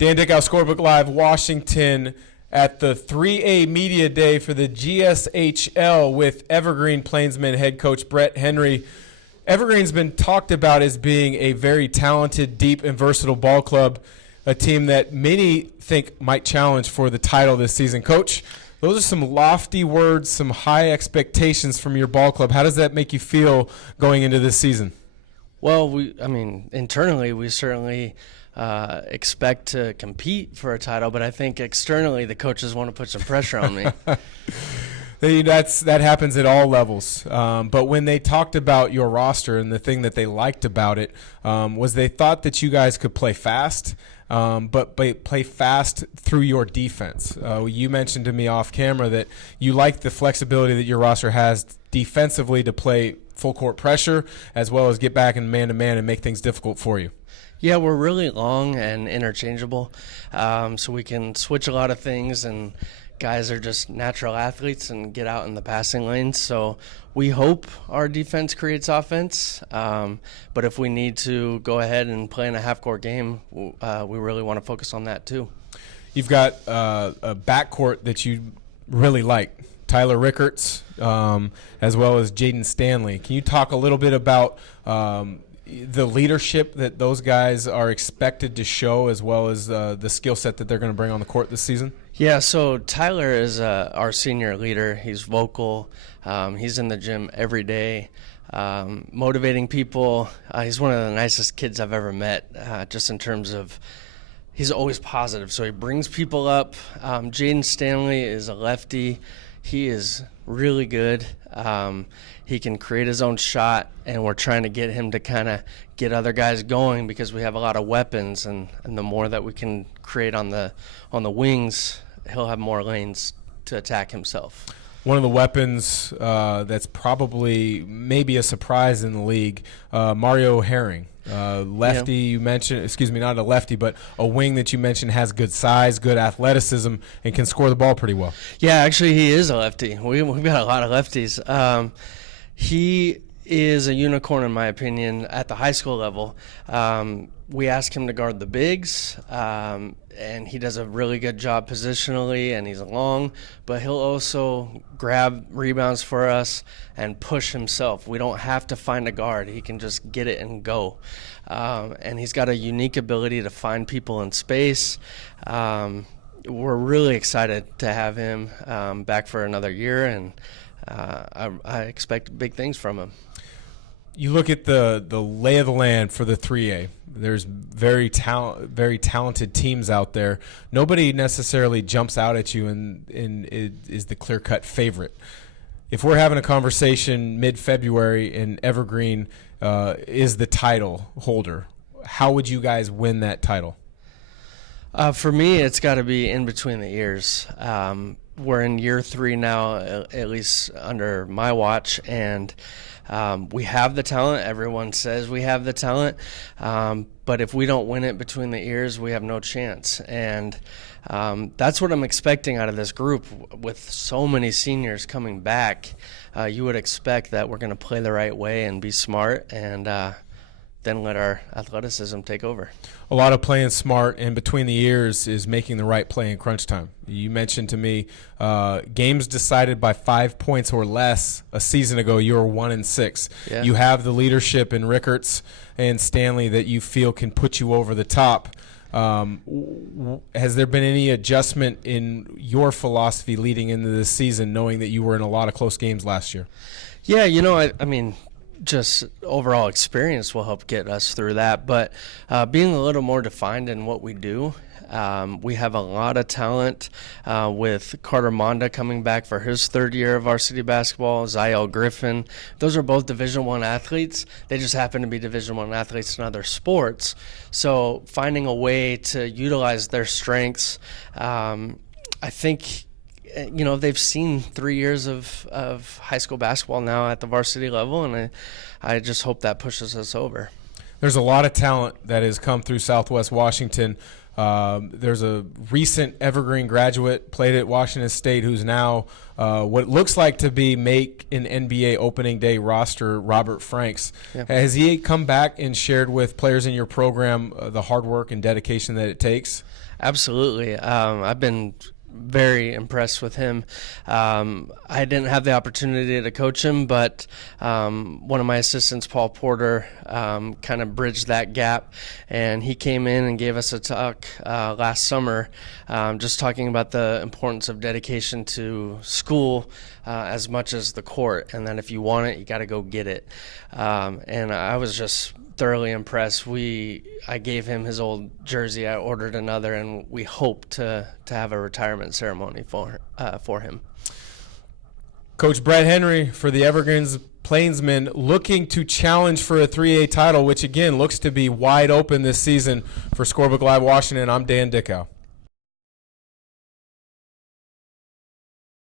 Dan Dickau, Scorebook Live, Washington, at the 3A Media Day for the GSHL with Evergreen Plainsman head coach Brett Henry. Evergreen's been talked about as being a very talented, deep, and versatile ball club, a team that many think might challenge for the title this season. Coach, those are some lofty words, some high expectations from your ball club. How does that make you feel going into this season? Well, internally, we certainly expect to compete for a title, but I think externally the coaches want to put some pressure on me. That happens at all levels. But when they talked about your roster, and the thing that they liked about it was they thought that you guys could play fast, but play fast through your defense. You mentioned to me off camera that you like the flexibility that your roster has defensively to play full court pressure as well as get back in man-to-man and make things difficult for you. Yeah, we're really long and interchangeable, so we can switch a lot of things, and guys are just natural athletes and get out in the passing lanes. So we hope our defense creates offense, but if we need to go ahead and play in a half-court game, we really want to focus on that too. You've got a backcourt that you really like, Tyler Rickards, as well as Jaden Stanley. Can you talk a little bit about the leadership that those guys are expected to show, as well as the skill set that they're going to bring on the court this season? Yeah, so Tyler is our senior leader. He's vocal. He's in the gym every day, motivating people. He's one of the nicest kids I've ever met, just in terms of he's always positive, so he brings people up. Jaden Stanley is a lefty. He is really good. He can create his own shot, and we're trying to get him to kind of get other guys going because we have a lot of weapons, and the more that we can create on the wings, he'll have more lanes to attack himself. One of the weapons that's probably maybe a surprise in the league, Mario Herring. Lefty, yeah. You mentioned, excuse me, not a lefty, but a wing that you mentioned has good size, good athleticism, and can score the ball pretty well. Yeah, actually, he is a lefty. We've got a lot of lefties. He is a unicorn, in my opinion, at the high school level. We ask him to guard the bigs, and he does a really good job positionally, and he's long, but he'll also grab rebounds for us and push himself. We don't have to find a guard. He can just get it and go. And he's got a unique ability to find people in space. We're really excited to have him back for another year, and I expect big things from him. You look at the lay of the land for the 3A. There's very talented teams out there. Nobody necessarily jumps out at you and is the clear-cut favorite. If we're having a conversation mid-February and Evergreen is the title holder, how would you guys win that title? For me, it's got to be in between the ears. We're in year 3 now, at least under my watch, and we have the talent. Everyone says we have the talent, but if we don't win it between the ears, we have no chance. And that's what I'm expecting out of this group. With so many seniors coming back, you would expect that we're going to play the right way and be smart, and then let our athleticism take over. A lot of playing smart and between the ears is making the right play in crunch time. You mentioned to me games decided by 5 points or less a season ago. You were 1-6. Yeah. You have the leadership in Rickards and Stanley that you feel can put you over the top. Has there been any adjustment in your philosophy leading into this season, knowing that you were in a lot of close games last year? Yeah, I mean, just overall experience will help get us through that. But being a little more defined in what we do, we have a lot of talent with Carter Monda coming back for his 3rd year of varsity basketball, Ziel Griffin. Those are both Division I athletes. They just happen to be Division I athletes in other sports. So finding a way to utilize their strengths, I think, they've seen 3 years of high school basketball now at the varsity level, and I just hope that pushes us over. There's a lot of talent that has come through Southwest Washington. There's a recent Evergreen graduate, played at Washington State, who's now what looks like to be make an NBA opening day roster, Robert Franks. Yeah. Has he come back and shared with players in your program the hard work and dedication that it takes? Absolutely. I've been very impressed with him. I didn't have the opportunity to coach him, but one of my assistants, Paul Porter, kind of bridged that gap, and he came in and gave us a talk last summer, just talking about the importance of dedication to school as much as the court, and that if you want it, you got to go get it. And I was just thoroughly impressed. I gave him his old jersey. I ordered another, and we hope to have a retirement ceremony for him. Coach Brett Henry for the Evergreen Plainsmen, looking to challenge for a 3A title, which again looks to be wide open this season. For Scorebook Live Washington, I'm Dan Dickau.